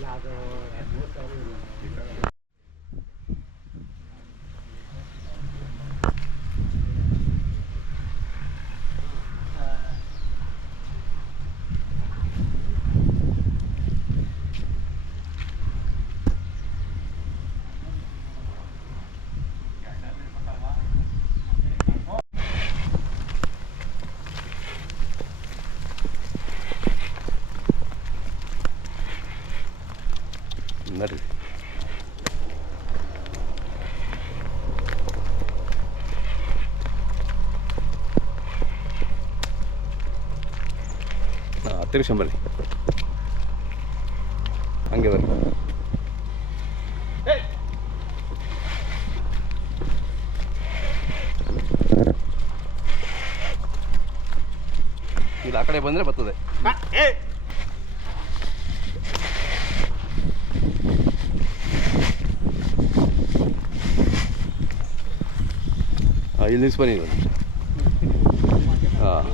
Lago, hermosa. ತಿರ್ಸ್ಕೊಂಬನ್ನಿ ಹಂಗೆ ಬನ್ನಿ. ಇದು ಆ ಕಡೆ ಬಂದರೆ ಬರ್ತದೆ. ಇಲ್ಲಿ ನಿಲ್ಸಿ ಬನ್ನಿ ಹಾಂ.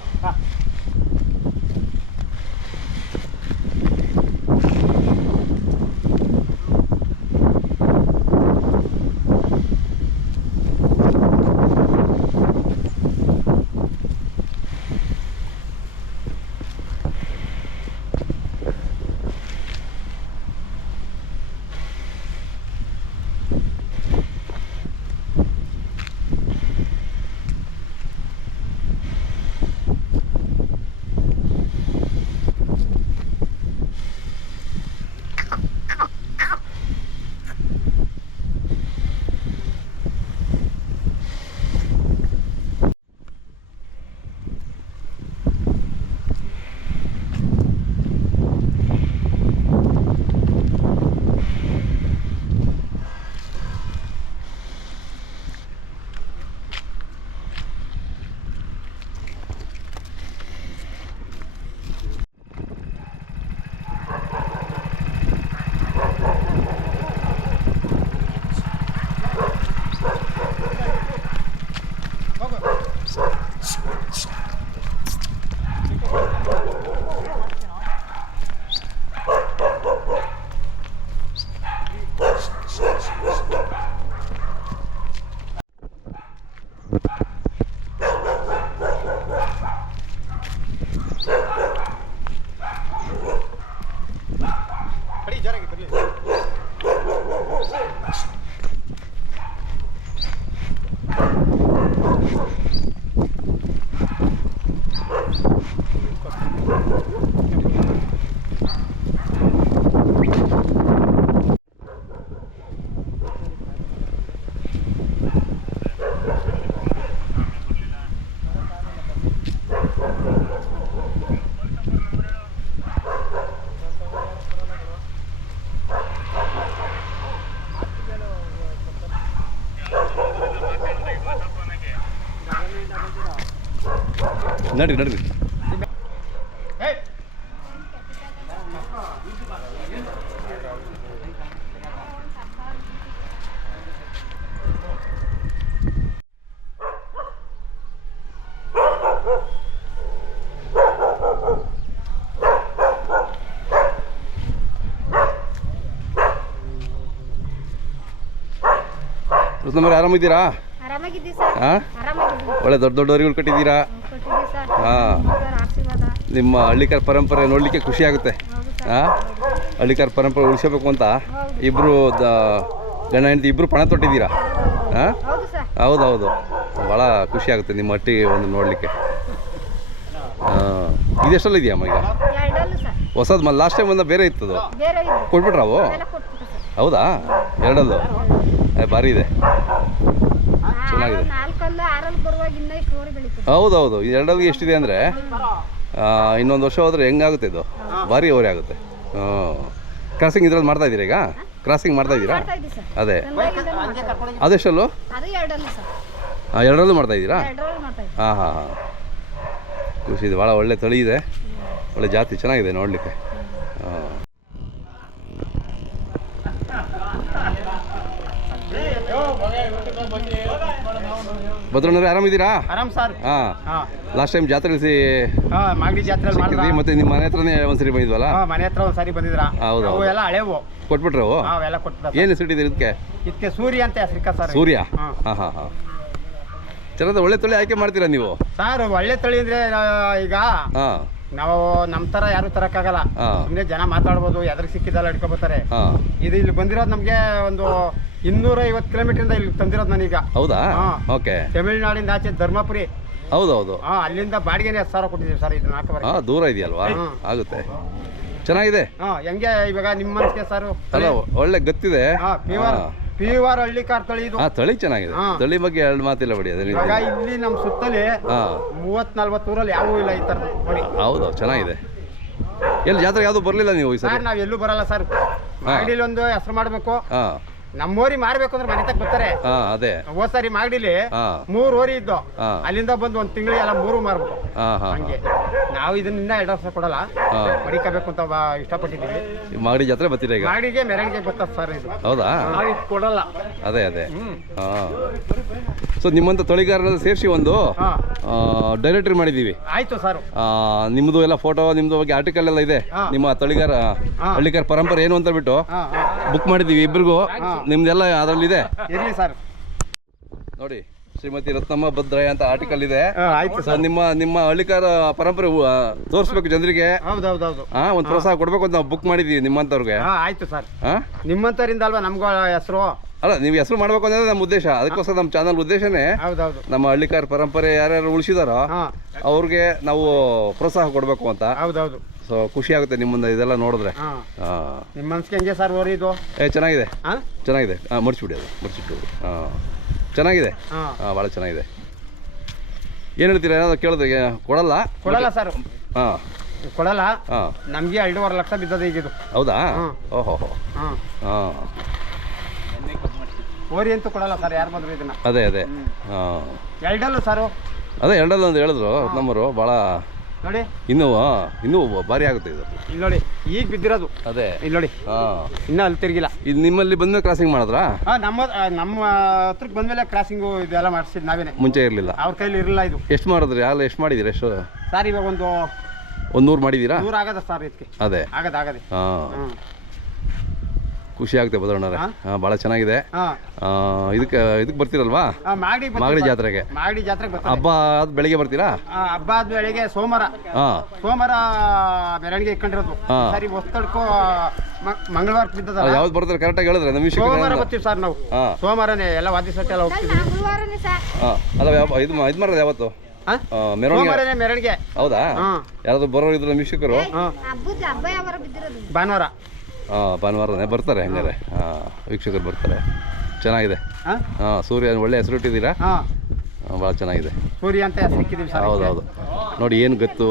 ನಡ್ರಿ ನಡ್ರಿ. ಆರಾಮಿದ್ದೀರಾ? ಒಳ್ಳೆ ದೊಡ್ಡ ದೊಡ್ಡವರಿಗಳು ಕಟ್ಟಿದ್ದೀರಾ? ಹಾಂ. ನಿಮ್ಮ ಹಳ್ಳಿಕಾರ ಪರಂಪರೆ ನೋಡಲಿಕ್ಕೆ ಖುಷಿ ಆಗುತ್ತೆ ಹಾಂ? ಹಳ್ಳಿಕಾರ ಪರಂಪರೆ ಉಳಿಸಬೇಕು ಅಂತ. ಇಬ್ಬರು ದ ಗಂಡ ಹೆಂಡತಿ ಇಬ್ಬರು ಪಣ ತೊಟ್ಟಿದ್ದೀರಾ? ಹಾಂ? ಹೌದು ಹೌದು. ಭಾಳ ಖುಷಿ ಆಗುತ್ತೆ ನಿಮ್ಮ ಹಟ್ಟಿ ಒಂದು ನೋಡಲಿಕ್ಕೆ. ಇದೆಷ್ಟಲ್ಲ ಇದೆಯಮ್ಮ ಈಗ? ಹೊಸದು ಮ ಲಾಸ್ಟ್ ಟೈಮ್ ಬಂದ ಬೇರೆ ಇತ್ತದು. ಕೊಟ್ಬಿಟ್ರಾವು ಹೌದಾ? ಎರಡಲ್ಲೂ? ಭಾರಿ ಇದೆ. ಚೆನ್ನಾಗಿದೆ. ಆರು- ನಾಲ್ಕಲ್ಲ ಆರಲ್ಲಿ ಬರುವಾಗ ಇನ್ನೂ ಇಷ್ಟು ಹೌದು ಹೌದು ಇದು ಎರಡಲ್ಲಿ ಎಷ್ಟಿದೆ ಅಂದರೆ ಇನ್ನೊಂದು ವರ್ಷ ಹೋದ್ರೆ ಹೆಂಗಾಗುತ್ತೆ ಇದು? ಭಾರಿ ಓರೆ ಆಗುತ್ತೆ. ಕ್ರಾಸಿಂಗ್ ಇದ್ರಲ್ಲಿ ಮಾಡ್ತಾ ಇದ್ದೀರಾ ಈಗ? ಕ್ರಾಸಿಂಗ್ ಮಾಡ್ತಾ ಇದ್ದೀರಾ? ಮಾಡ್ತಾ ಇದ್ದೀವಿ ಸರ್. ಅದೇ. ಅದೆಷ್ಟಲ್ಲೂ ಎರಡರಲ್ಲೂ ಮಾಡ್ತಾ ಇದ್ದೀರಾ? ಎರಡರಲ್ಲಿ ಮಾಡ್ತಾ ಇದ್ದೀವಿ. ಹಾಂ ಹಾಂ ಹಾಂ. ಖುಷಿ ಇದೆ ಭಾಳ ಒಳ್ಳೆ ತಳಿ ಇದೆ. ಒಳ್ಳೆ ಜಾತಿ ಚೆನ್ನಾಗಿದೆ ನೋಡಲಿಕ್ಕೆ. ಹಾಂ. ಭದ್ರಣ್ಣವ್ರೆ ಆರಾಮಿದ್ದೀರಾ ಆರಾಮ್ ಸರ್. ಹಾಂ. ಲಾಸ್ಟ್ ಟೈಮ್ ಜಾತ್ರೆ ಹಾ ಮಾಗಡಿ ಜಾತ್ರೆ ಮತ್ತೆ ನಿಮ್ಮ ಮನೆ ಹತ್ರನೇ ಒಂದ್ಸರಿ ಬಂದಿದ್ವಲ್ಲ? ಮನೆ ಹತ್ರ ಒಂದ್ಸರಿ ಬಂದಿದ್ರ? ಹೌದು. ಎಲ್ಲ ಹಳೆವು. ಕೊಟ್ಬಿಟ್ರೆ ಅವು? ಅವೆಲ್ಲ ಕೊಟ್ಬಿಡ ಏನು ಹೆಸರಿಟ್ಟಿದ್ದೀರಿ ಇದಕ್ಕೆ? ಇದಕ್ಕೆ ಸೂರ್ಯ ಅಂತ ಹೆಸರಿಕ ಸರ್. ಸೂರ್ಯ? ಹಾ. ಹಾಂ ಹಾಂ ಚೆನ್ನಾದ ಒಳ್ಳೆ ತಳಿ ಆಯ್ಕೆ ಮಾಡ್ತೀರಾ ನೀವು? ಸರ್ ಒಳ್ಳೆ ತಳಿ ಅಂದ್ರೆ ಈಗ ಹಾಂ. ನಾವು ನಮ್ ತರ ಯಾರು ತರಕ್ಕಾಗಲ್ಲ. ಸುಮ್ಮನೆ ಜನ ಮಾತಾಡ್ಬೋದು ಎದ್ರಿಗೆ ಸಿಕ್ಕಿದ್ದಲ್ಲ ಹಿಡ್ಕೊಬೋತಾರೆ ಇದು ಇಲ್ಲಿ ಬಂದಿರೋದು ನಮ್ಗೆ ಒಂದು ಇನ್ನೂರ ಐವತ್ತು ಕಿಲೋಮೀಟರ್ ಇಂದ ಇಲ್ಲಿ ತಂದಿರೋದು ನಾನೀಗ. ಹೌದಾ. ಓಕೆ. ತಮಿಳ್ನಾಡಿಂದ ಆಚೆ ಧರ್ಮಪುರಿ. ಹೌದು ಹೌದು ಹಾ ಅಲ್ಲಿಂದ ಬಾಡಿಗೆನೇ ಹತ್ತು ಸಾವಿರ ಕೊಟ್ಟಿದ್ದೀವಿ ಸರ್ ಇದು ನಾಲ್ಕು ಹಾಂ ದೂರ ಇದೆಯಲ್ವಾ. ಆಗುತ್ತೆ. ಚೆನ್ನಾಗಿದೆ? ಹಾ ಹೆಂಗೆ ಇವಾಗ ನಿಮ್ಮ ಮನಸ್ಸಿಗೆ ಸರ್? ಅಲ್ಲ ಒಳ್ಳೆ ಗತ್ತಿದೆ. ಹಾ ಪ್ಯೂರ್. ಪ್ಯೂರ್ ಹಳ್ಳಿ ಕಾರ್ ತಳಿ ಇದು ಆ ತಳಿ ಚೆನ್ನಾಗಿದೆ. ತಳಿ ಬಗ್ಗೆ ಎರಡು ಮಾತಿಲ್ಲ ಬಿಡಿ ಅದೇ ಇವಾಗ ಇಲ್ಲಿ ನಮ್ಮ ಸುತ್ತಲೇ ಹಾಂ. ಮೂವತ್ ನಲ್ವತ್ತು ಊರಲ್ಲಿ ಯಾವೂ ಇಲ್ಲ ಈ ಥರದ್ದು. ನೋಡಿ. ಹೌದು ಚೆನ್ನಾಗಿದೆ. ಎಲ್ಲಿ ಜಾತ್ರೆ ಯಾವುದು ಬರಲಿಲ್ಲ ನೀವು ಈ ಸರಿ? ನಾವ್ ಎಲ್ಲೂ ಬರಲ್ಲ ಸರ್. ಒಂದು ಹೆಸರು ಮಾಡ್ಬೇಕು. ಹಾಂ. ನಮ್ಮೋರಿ ಮಾರ್ಬೇಕು ಅಂದ್ರೆ ಮನೆ ತಕ್ಕ ಬರ್ತಾರೆ. ಹಾಂ ಅದೇ. ಹೋದ್ ಸಾರಿ ಮಾಗಡಿಲಿ ಮೂರು ಮೂರ್ ಓರಿ ಇದ್ದು. ಹಾ. ಅಲ್ಲಿಂದ ಬಂದು ಒಂದ್ ತಿಂಗಳಿಗೆ ಎಲ್ಲ ಮೂರು ಮಾರ್ಬೇಕು ಹಾಂ ಹಾಂ ಹಂಗೆ. ನಾವು ಇದನ್ನ ಎರಡು ವರ್ಷ ಕೊಡಲ್ಲ. ಹಾಂ. ಮಡಿಕಬೇಕು ಅಂತ ಬಾ- ಇಷ್ಟಪಟ್ಟಿದ್ದೀವಿ. ಮಾಗಡಿ ಜಾತ್ರೆ ಬರ್ತೀರಾ ಈಗ? ಮಾಗಡಿಗೆ ಮೆರವಣಿಗೆ ಬರ್ತದೆ ಸರ್ ಇದು. ಹೌದಾ? ನಾವು ಇದು ಕೊಡಲ್ಲ. ಅದೇ ಅದೇ. ಹಾಂ. ಸೊ ನಿಮ್ಮಂತ ತೊಳಿಗಾರ ಸೇರಿಸಿ ಒಂದು ಹಾ. ಡೈರೆಕ್ಟ್ರಿ ಮಾಡಿದ್ದೀವಿ. ಆಯ್ತು ಸರ್. ಆ, ನಿಮ್ಮದು ಎಲ್ಲ ಫೋಟೋ ನಿಮ್ಮದು ಬಗ್ಗೆ ಆರ್ಟಿಕಲ್ ಎಲ್ಲ ಇದೆ. ಹಾ. ನಿಮ್ಮ ತೊಳಿಗಾರ. ಹಳ್ಳಿಗಾರ ಪರಂಪರೆ ಏನು ಅಂತ ಬಿಟ್ಟು ಹಾ ಹಾ. ಬುಕ್ ಮಾಡಿದ್ದೀವಿ ಇಬ್ಬರಿಗೂ ನಿಮ್ದೆಲ್ಲ ಅದರಲ್ಲಿದೆ? ಇರ್ಲಿ ಸರ್. ನೋಡಿ ಶ್ರೀಮತಿ ರತ್ನಮ್ಮ ಭದ್ರಯ್ಯ ಅಂತ ಆರ್ಟಿಕಲ್ ಇದೆ. ಆಯ್ತು ಸರ್. ನಿಮ್ಮ ನಿಮ್ಮ ಹಳ್ಳಿಕಾರ ಪರಂಪರೆ ತೋರಿಸ್ಬೇಕು ಜನರಿಗೆ. ಹೌದೌದೌದು. ಹಾ ಒಂದು ಪ್ರೋತ್ಸಾಹ ಕೊಡ್ಬೇಕು ಅಂತ ನಾವು ಬುಕ್ ಮಾಡಿದೀವಿ ನಿಮ್ಮಂತವ್ರಿಗೆ. ಹಾ ಆಯ್ತು ಸರ್. ಹಾ? ನಿಮ್ಮಂತರಿಂದ ಅಲ್ವಾ ನಮ್ಗೂ ಹೆಸರು? ಅಲ್ಲ ನೀವು ಹೆಸರು ಮಾಡ್ಬೇಕು ಅಂದ್ರೆ ನಮ್ಮ ಉದ್ದೇಶ. ಅದಕ್ಕೋಸ್ಕರ ನಮ್ಮ ಚಾನಲ್ ಉದ್ದೇಶನೇ ಹೌದೌದು. ನಮ್ಮ ಹಳ್ಳಿಕಾರ ಪರಂಪರೆ ಯಾರ್ಯಾರು ಉಳಿಸಿದಾರೋ ಅವ್ರಿಗೆ ನಾವು ಪ್ರೋತ್ಸಾಹ ಕೊಡಬೇಕು ಅಂತ. ಹೌದೌದು. ಸೊ ಖುಷಿ ಆಗುತ್ತೆ ನಿಮ್ಮನ್ನ ಇದೆಲ್ಲ ನೋಡಿದ್ರೆ. ಹಾ. ನಿಮ್ಮ ಮನ್ಸಿಗೆ ಹೆಂಗೆ ಸರ್ ಓರಿ ಇದು? ಏ ಚೆನ್ನಾಗಿದೆ. ಹಾ? ಚೆನ್ನಾಗಿದೆ. ಹಾಂ ಮರ್ಚಿಬಿಡಿ ಅದು ಮರ್ಚಿಬಿಟ್ಟು ಹಾಂ. ಚೆನ್ನಾಗಿದೆ? ಹಾ. ಹಾಂ ಭಾಳ ಚೆನ್ನಾಗಿದೆ. ಏನು ಹೇಳ್ತೀರಾ ಏನಾದರೂ ಕೇಳಿದ್ರೆ ಕೊಡಲ್ಲ? ಕೊಡಲ್ಲ ಸರ್. ಹಾಂ. ಕೊಡಲ್ಲ. ಹಾಂ. ನಮಗೆ ಎರಡೂವರೆ ಲಕ್ಷ ಬಿದ್ದದ ಈಗ ಇದು. ಹೌದಾ? ಹ್ಮ್. ಓಹೋ. ಹೋ. ಹಾ. ಓರಿ ಅಂತೂ ಕೊಡಲ್ಲ ಸರ್ ಯಾರು ಬಂದ್ರು ಇದನ್ನ. ಅದೇ ಅದೇ. ಹಾಂ. ಎರಡಲ್ಲ ಸರ್. ಅದೇ ಎರಡಲ್ಲ ಅಂತ ಹೇಳಿದ್ರು ನಮ್ಮರು ಭಾಳ ನೋಡಿ. ಇನ್ನೂ ಇನ್ನೂ ಭಾರಿ ಆಗುತ್ತೆ ಇದು. ಇಲ್ಲಿ ನೋಡಿ ಈಗ ಬಿದ್ದಿರೋದು. ಅದೇ. ಇಲ್ಲಿ ನೋಡಿ. ಹಾಂ. ಇನ್ನೂ ಅಲ್ಲಿ ತಿರ್ಗಿಲ್ಲ. ಇದು ನಿಮ್ಮಲ್ಲಿ ಬಂದ ಕ್ರಾಸಿಂಗ್ ಮಾಡಿದ್ರಾ? ಹಾಂ ನಮ್ಮ ನಮ್ಮ ಹತ್ರಕ್ಕೆ ಬಂದ್ಮೇಲೆ ಕ್ರಾಸಿಂಗು ಇದೆಲ್ಲ ಮಾಡಿಸಿದ್ ನಾವೇನೆ. ಮುಂಚೆ ಇರಲಿಲ್ಲ. ಅವ್ರ ಕೈಲಿ ಇರಲಿಲ್ಲ ಇದು. ಎಷ್ಟು ಮಾಡಿದ್ರಿ? ಹಾಲು ಎಷ್ಟು ಮಾಡಿದ್ದೀರಿ ಎಷ್ಟು ಸರ್ ಇವಾಗ ಒಂದು ಒಂದು ನೂರು ಮಾಡಿದ್ದೀರಾ? ನೂರು ಆಗದ ಸರ್ ಇದಕ್ಕೆ. ಅದೇ. ಆಗದ ಆಗದೆ. ಹಾಂ. ಖುಷಿ ಆಗುತ್ತೆ ಬದಲಾವಣೆ ಬಹಳ ಭಾಳ ಚೆನ್ನಾಗಿದೆ ಇದಕ್ಕೆ ಇದಕ್ಕೆ ಬರ್ತೀರಲ್ವಾ? ಆ, ಮಾಗಡಿ ಮಾಗಡಿ ಜಾತ್ರೆಗೆ. ಮಾಗಡಿ ಜಾತ್ರೆಗೆ ಬರ್ತಾರೆ. ಹಬ್ಬ ಆದ ಬೆಳಿಗ್ಗೆ ಬರ್ತೀರಾ? ಆ, ಹಬ್ಬ ಆದ ಬೆಳಿಗ್ಗೆ ಸೋಮವಾರ ಸೋಮವಾರ ಮೆರವಣಿಗೆ ಇಟ್ಕೊಂಡಿರೋದು. ಸರಿ ಹೊಸ್ತಡ್ಕೋ ಮಂಗಳವಾರ ಬಿದ್ದದಲ್ಲ? ಯಾವ್ದು ಬರ್ತಾರೆ ಕರೆಕ್ಟಾಗಿ ಹೇಳಿದ್ರೆ ನಮ್ಮ ಸೋಮವಾರ ಬರ್ತೀವಿ ಸರ್ ನಾವು. ಸೋಮವಾರನೇ ಎಲ್ಲ ವಾದಿಸಟ್ಟೆ ಎಲ್ಲ ಹೋಗ್ತೀವಿ. ಮಂಗಳವಾರನೇ ಸರ್ ಅಲ್ಲ ಯಾವ ಇದು ಇದು ಮಾಡೋದು ಯಾವತ್ತು? ಮೆರವಣಿಗೆ. ಮೆರವಣಿಗೆ. ಹೌದಾ? ಹಾ. ಯಾರಾದ್ರು ಬರೋರು ಇದ್ರು ಮಿಶಿಕರು ವೀಕ್ಷಕರು ಭಾನುವಾರ. ಹಾಂ ಭಾನುವಾರನೇ ಬರ್ತಾರೆ ಹಂಗಾರೆ. ಹಾಂ ವೀಕ್ಷಕರು ಬರ್ತಾರೆ. ಚೆನ್ನಾಗಿದೆ. ಹಾ? ಸೂರ್ಯ ಒಳ್ಳೆ ಹೆಸರು ಇಟ್ಟಿದ್ದೀರಾ? ಭಾಳ ಚೆನ್ನಾಗಿದೆ. ಸೂರ್ಯ ಅಂತ ಹೌದೌದು ಇಕ್ಕಿದೀವಿ ಸರ್. ಹೌದು ಹೌದು ನೋಡಿ ಏನು ಗತ್ತು?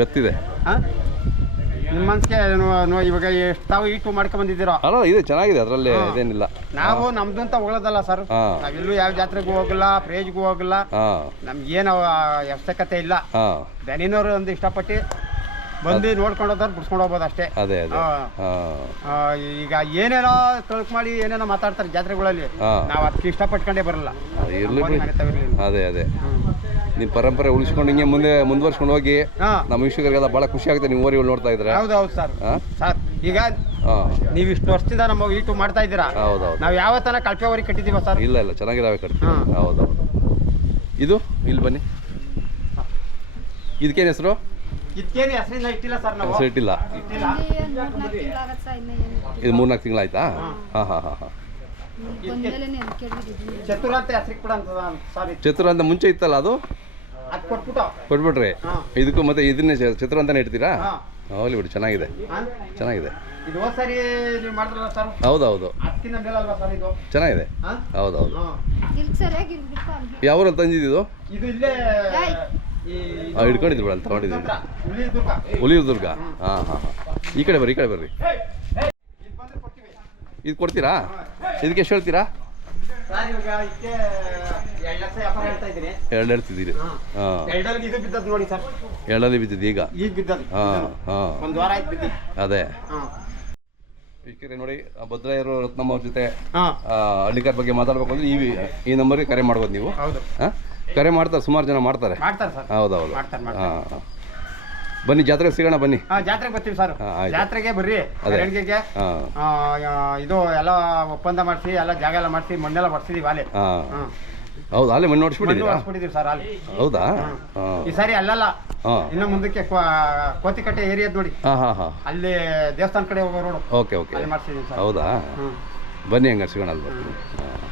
ಗತ್ತಿದೆ. ಮನ್ಸಿಗೆ ಇವಾಗ ತಾವು ಈಟು ಮಾಡ್ಕೊಂಡ್ ಬಂದಿದ್ದೀರೋ? ಅಲ್ಲ ಇದೆ ಚೆನ್ನಾಗಿದೆ ಅದರಲ್ಲಿ ಇದೇನಿಲ್ಲ. ನಾವು ನಮ್ದು ಅಂತ ಹೋಗೋದಲ್ಲ ಸರ್. ನಾವೆಲ್ಲೂ ಯಾವ ಜಾತ್ರೆಗೂ ಹೋಗಲ್ಲ ಪ್ರೇಜ್ಗೂ ಹೋಗಲ್ಲ. ನಮ್ಗೇನು ಅವಶ್ಯಕತೆ ಇಲ್ಲ. ದನಿನವರು ಒಂದು ಇಷ್ಟಪಟ್ಟು ಬಂದು ನೋಡ್ಕೊಂಡು ಹೋದ್ರೆ ಬಿಡ್ಸ್ಕೊಂಡು ಹೋಗ್ಬೋದು ಅಷ್ಟೇ. ಅದೇ ಅದೇ. ಹಾ. ಆ, ಈಗ ಏನೇನೋ ತಳ್ಕ್ ಮಾಡಿ ಏನೇನೋ ಮಾತಾಡ್ತಾರೆ ಜಾತ್ರೆಗಳಲ್ಲಿ ಹಾಂ. ನಾವು ಅದಕ್ಕೆ ಇಷ್ಟಪಟ್ಕೊಂಡೇ ಬರಲ್ಲ. ಇರ್ಲಿ ಅದೇ ಅದೇ. ನಿಮ್ಮ ಪರಂಪರೆ ಉಳಿಸ್ಕೊಂಡು ಹಿಂಗೆ ಮುಂದೆ ಮುಂದುವರ್ಸ್ಕೊಂಡು ಹೋಗಿ ಹಾ. ನಮ್ಮ ವೀಕ್ಷಕರಿಗೆಲ್ಲ ಭಾಳ ಖುಷಿ ಆಗುತ್ತೆ ನೀವು ಊರಿಗೆ ನೋಡ್ತಾ ಇದ್ರೆ. ಹೌದು ಹೌದು ಸರ್. ಹಾಂ? ಸರ್ ಈಗ ಹಾಂ. ನೀವು ಇಷ್ಟು ವರ್ಷದಿಂದ ನಮ್ಮ ಯೂಟ್ಯೂಬ್ ಮಾಡ್ತಾ ಇದ್ದೀರಾ? ಹೌದು ಯಾವ ನಾವು ಯಾವತ್ತನ ಕಳ್ಪೆವರೆಗೆ ಕಟ್ಟಿದ್ದೀವ ಸರ್? ಇಲ್ಲ ಇಲ್ಲ ಚೆನ್ನಾಗಿದ್ದಾವೆ ಕಟ್ಟಿ ಹಾಂ. ಹೌದು ಹೌದು. ಇದು ಇಲ್ಲಿ ಬನ್ನಿ. ಇದಕ್ಕೇನು ಹೆಸರು? ಇದಕ್ಕೇನು ಹೆಸರಿಂದ ಇಟ್ಟಿಲ್ಲ ಸರ್ ನಾವು. ಹೆಸರು ಇಟ್ಟಿಲ್ಲ. ಇದು ಮೂರ್ನಾಲ್ಕು ತಿಂಗಳಾಯ್ತಾ? ಹಾಂ. ಹಾಂ ಹಾಂ ಹಾಂ ಚತುರ ಅಂತ ಹೆಸರಿಗೆ ಕೂಡ ಅಂತ ಸರ್. ಚತುರ ಅಂತ ಮುಂಚೆ ಇತ್ತಲ್ಲ ಅದು? ಅದು ಕೊಟ್ಬಿಟ್ಟು. ಕೊಟ್ಬಿಟ್ರಿ. ಇದಕ್ಕೂ ಮತ್ತೆ ಇದನ್ನೇ ಚ- ಚತುರ ಅಂತಾನೆ ಇಡ್ತೀರಾ? ಹಾಂ. ಹೋಗ್ಲಿ ಬಿಡಿ ಚೆನ್ನಾಗಿದೆ. ಚೆನ್ನಾಗಿದೆ. ಇದು ಹೋದ್ ಸರಿ ನೀವು ಮಾಡಿದ್ರಲ್ಲ ಸರ್? ಹೌದು ಹೌದು ಅದಕ್ಕಿಂತ ಮೇಲಲ್ವಾ ಸರ್ ಇದು? ಚೆನ್ನಾಗಿದೆ. ಹಾಂ? ಹೌದು ಹೌದು ಹಾಂ. ಇಲ್ಲಿ ಸರಿಯಾಗಿ ಇಲ್ಲಿ ಬಿಟ್ಟು ಅಲ್ಲಿ ಯಾವ ಊರಲ್ಲಿ ತಂದಿದ್ದು ಇದು? ಇಲ್ಲೇ ಹಾಂ ಹಿಡ್ಕೊಂಡಿದ್ರು ಬಿಡಲ್ಲ ತೊಗೊಂಡಿದ್ದೀವಿ ಹುಲಿ ದುರ್ಗ ಹಾಂ ಹಾಂ ಹಾಂ. ಈ ಕಡೆ ಬರ್ರಿ ಈ ಕಡೆ ಬರ್ರಿ. ಇದು ಕೊಡ್ತೀರಾ? ಇದಕ್ಕೆ ಎಷ್ಟು ಹೇಳ್ತೀರಾ? ಎರಡು ಹೇಳ್ತಿದ್ದೀರಿ. ಎರಡಲ್ಲಿ ಬಿದ್ದದ್ದು ಈಗ. ಹಾಂ ಹಾಂ. ಅದೇ. ನೋಡಿ ಭದ್ರಾಯರು ರತ್ನಮ್ಮ ಅವ್ರ ಜೊತೆ ಹಳ್ಳಿಕಾರ ಬಗ್ಗೆ ಮಾತಾಡ್ಬೇಕು ಅಂದ್ರೆ ಈ ಈ ನಂಬರ್ಗೆ ಕರೆ ಮಾಡ್ಬೋದು ನೀವು. ಹಾಂ? ಕರೆ ಮಾಡ್ತಾರೆ ಸುಮಾರು ಜನ ಮಾಡ್ತಾರೆ. ಮಾಡ್ತಾರೆ ಸರ್. ಹೌದೌದು. ಮಾಡ್ತಾರೆ ಮಾಡ್ತಾರೆ. ಹಾಂ. ಬನ್ನಿ ಜಾತ್ರೆಗೆ ಸಿಗೋಣ ಬನ್ನಿ. ಹಾಂ ಜಾತ್ರೆಗೆ ಬರ್ತೀವಿ ಸರ್. ಹಾ, ಆಯ್ತು. ಜಾತ್ರೆಗೆ ಬರ್ರಿ. ಅದೇ. ಹಾಂ. ಇದು ಎಲ್ಲ ಒಪ್ಪಂದ ಮಾಡಿಸಿ ಎಲ್ಲ ಜಾಗ ಎಲ್ಲ ಮಾಡಿಸಿ ಮಣ್ಣೆಲ್ಲ ಬರ್ಸಿದೀವಿ ಅಲ್ಲಿ ಹಾಂ. ಹಾಂ. ಹೌದು ಅಲ್ಲೇ ಮಣ್ಣು ಮಣ್ಣು ಹೊಡ್ಸ್ಬಿಟ್ಟಿದೀವಿ ಸರ್ ಅಲ್ಲಿ ಹೌದಾ? ಹಾಂ. ಈ ಸಾರಿ ಅಲ್ಲಲ್ಲ. ಹಾಂ. ಇನ್ನು ಮುಂದಕ್ಕೆ ಕೋತಿಕಟ್ಟೆ ಏರಿಯಾದ ನೋಡಿ. ಹಾಂ ಹಾಂ ಹಾಂ. ಅಲ್ಲಿ ದೇವಸ್ಥಾನ ಕಡೆ ಹೋಗೋ ರೋಡು ಓಕೆ ಓಕೆ. ಅಲ್ಲಿ ಮಾಡ್ಸಿದೀವಿ ಸರ್. ಹೌದಾ? ಬನ್ನಿ ಹಂಗಾರೆ ಸಿಗೋಣ ಅಲ್ಲಿ ಬರ್ತೀನಿ. ಹಾಂ.